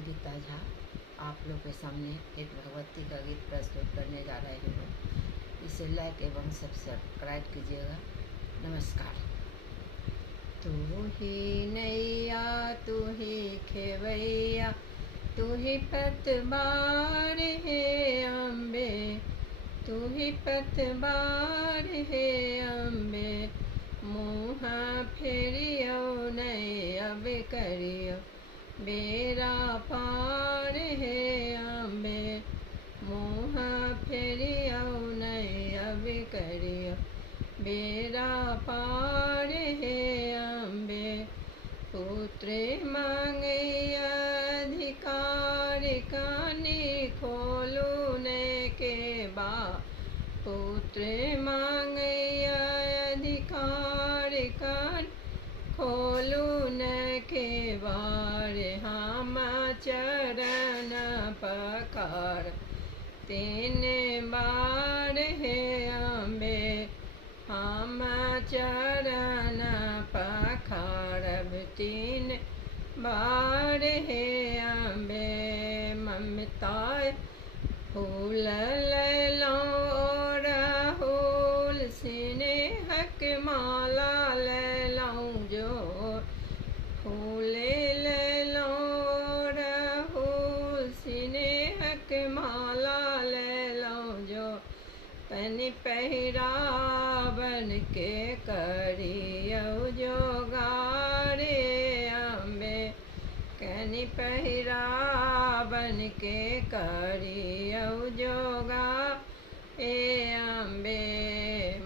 मैं गीता झा आप लोग के सामने एक भगवती का गीत प्रस्तुत करने जा रही हूँ। इसे लाइक एवं सब्सक्राइब कीजिएगा। नमस्कार। तू ही नैया तू ही खेवैया तू ही पतवार है अम्बे, तू ही पतवार है अम्बे। मुँह फेरियो नहीं अब करियो बेरा पार है अम्बे। मुँह फेरियो नहीं अब करियो बेरा पार है अम्बे। पुत्र मांगे अधिकार कानी खोलू ने के बा, पुत्र मांगे अधिकार कान खोलू न के बार। हम चरण पकार तीन बार है अम्बे, हम चरण पखारब तीन बार है अम्बे। ममता फूल लैलो राहुल स्नेहक माला लैलो जो, फूल लैलो राहुल स्नेहक माला लैलो जो। पन पहिरावन के करियो जोगारे अम्बे, कनि पहिरावन के करियो जोगा ए अम्बे।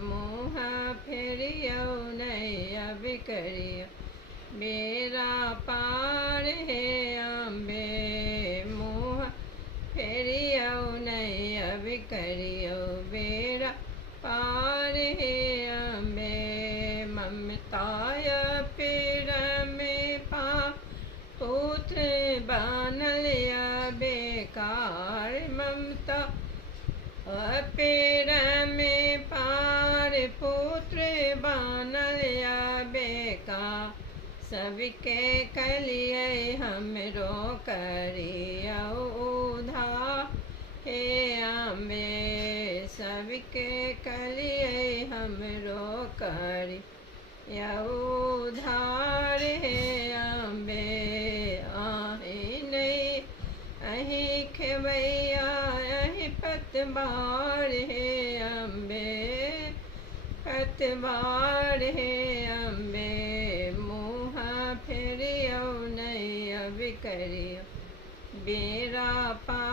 मुँह फेरियो नहीं अब करियो बेरा पार है अम्बे। मुँह फेरियो नहीं अब करियो बेरा पार है अम्बे। ममताय पेड़ में पा पुत्र बानल बेकार, ममता पेड़ में पार पुत्र बानल बेकार। सबके कलिए हमरो करियो उधार हे अम्बे, सबके कलिए हमरो करियो उधार हे अम्बे। आहे नहीं अही खेवैया अही पतवार हे अम्बे, पतवार हे अम्बे। मुँह फेरियो नहीं अब करियो बेरा पा